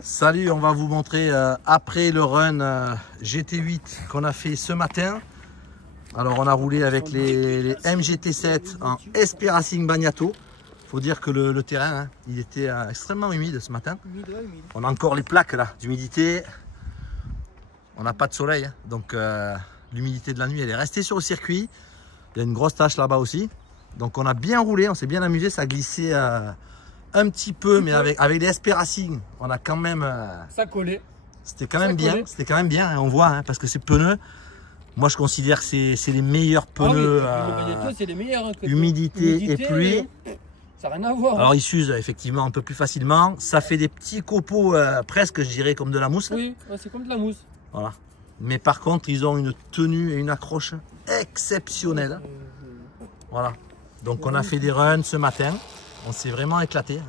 Salut, on va vous montrer après le run GT8 qu'on a fait ce matin. Alors on a roulé avec les MGT7 en SP Racing Bagnato. Faut dire que le terrain, hein, il était extrêmement humide ce matin. On a encore les plaques là d'humidité. On n'a pas de soleil, hein, donc l'humidité de la nuit elle est restée sur le circuit. Il y a une grosse tache là-bas aussi. Donc on a bien roulé, on s'est bien amusé, ça glissait un petit peu, mais avec les SP Racing, on a quand même... ça collait. C'était quand même bien, hein, on voit, hein, parce que ces pneus, moi je considère que c'est les meilleurs pneus. C'est les meilleurs. Hein, humidité et pluie. Ça n'a rien à voir. Alors ils s'usent effectivement un peu plus facilement. Ça fait des petits copeaux presque, je dirais, comme de la mousse. Oui, c'est comme de la mousse. Voilà. Mais par contre, ils ont une tenue et une accroche exceptionnelle. Voilà. Donc on a fait des runs ce matin. On s'est vraiment éclaté.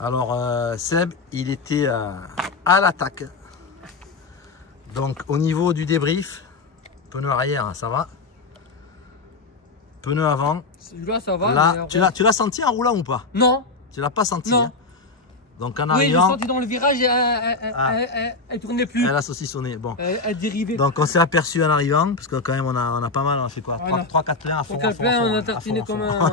Alors Seb, il était à l'attaque. Donc au niveau du débrief, pneu arrière, ça va. Pneu avant. Celui-là, ça va. Là, tu l'as senti en roulant ou pas? Non. Tu l'as pas senti? Non. Hein. Donc en arrivant. Oui, je l'ai arrivant, senti dans le virage, elle tournait plus. Elle a saucissonné. Bon. Elle dérivait. Donc on s'est aperçu en arrivant, parce que quand même on a pas mal, on a fait quoi? 3-4 pleins à fond. 3-4 pleins, on a tartiné comme un...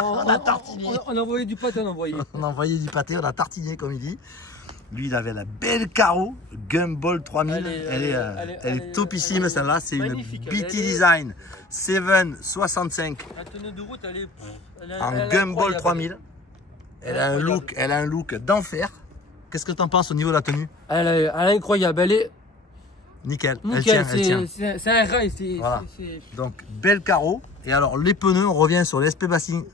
On a tartiné. On a envoyé du pâté, on a envoyé. On a envoyé du pâté, on a tartiné comme il dit. Lui il avait la belle carreau, Gumball 3000. Elle est topissime celle-là, c'est une BT Design 765 la tenue de route, elle est en Gumball 3000. Elle a un look d'enfer. Qu'est-ce que tu en penses au niveau de la tenue? Elle est incroyable, elle est nickel. Nickel, elle tient. C'est un rail. Voilà. Donc bel carreau. Et alors les pneus, on revient sur les SP Racing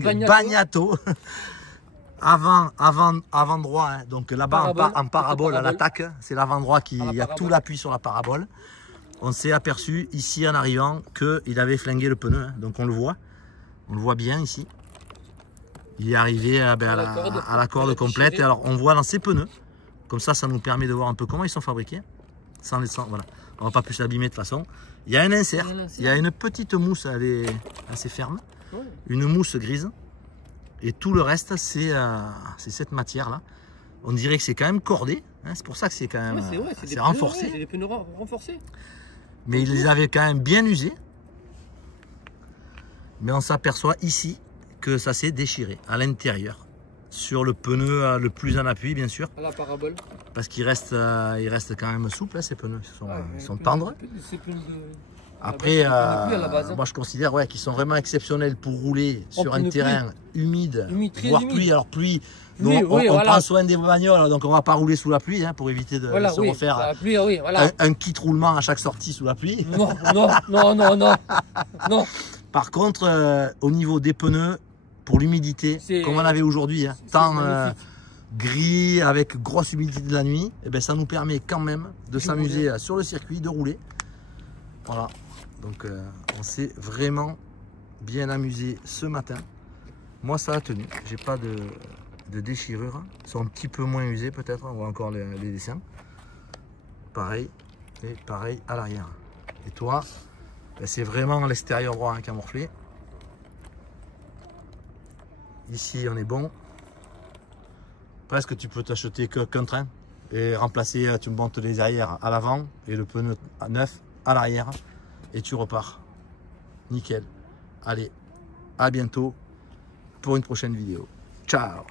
Bagnato. avant droit, hein. Donc là-bas en parabole à l'attaque, c'est l'avant droit qui a tout l'appui sur la parabole. On s'est aperçu ici en arrivant qu'il avait flingué le pneu, hein. Donc on le voit bien ici. Il est arrivé à la corde complète. Et alors on voit dans ses pneus, comme ça nous permet de voir un peu comment ils sont fabriqués. Voilà. On va pas plus l'abîmer de toute façon. Il y a un insert, il y a une petite mousse, elle est assez ferme, une mousse grise. Et tout le reste, c'est cette matière-là. On dirait que c'est quand même cordé. Hein, c'est pour ça que c'est quand même c'est renforcé. C'est des pneus renforcés. Mais ils les avaient quand même bien usés. Mais on s'aperçoit ici que ça s'est déchiré à l'intérieur. Sur le pneu le plus en appui, bien sûr. À la parabole. Parce qu'il reste quand même souple, hein, ces pneus. Ils sont tendres. Après, moi je considère qu'ils sont vraiment exceptionnels pour rouler sur un terrain humide, voire pluie. Alors pluie, on prend soin des bagnoles, donc on va pas rouler sous la pluie, hein, pour éviter de se refaire un kit roulement à chaque sortie sous la pluie. Non. Par contre, au niveau des pneus, pour l'humidité, comme on avait aujourd'hui, hein, tant gris avec grosse humidité de la nuit, et ben, ça nous permet quand même de s'amuser sur le circuit, de rouler. Voilà. Donc on s'est vraiment bien amusé ce matin. Moi ça a tenu, j'ai pas de déchirure. Ils sont un petit peu moins usés peut-être, on voit encore les dessins. Pareil, et pareil à l'arrière. Et toi, ben, c'est vraiment l'extérieur droit, hein, qui a morflé. Ici on est bon. Presque tu peux t'acheter qu'un train et remplacer, tu montes les arrières à l'avant et le pneu neuf à l'arrière. Et tu repars. Nickel. Allez, à bientôt pour une prochaine vidéo. Ciao!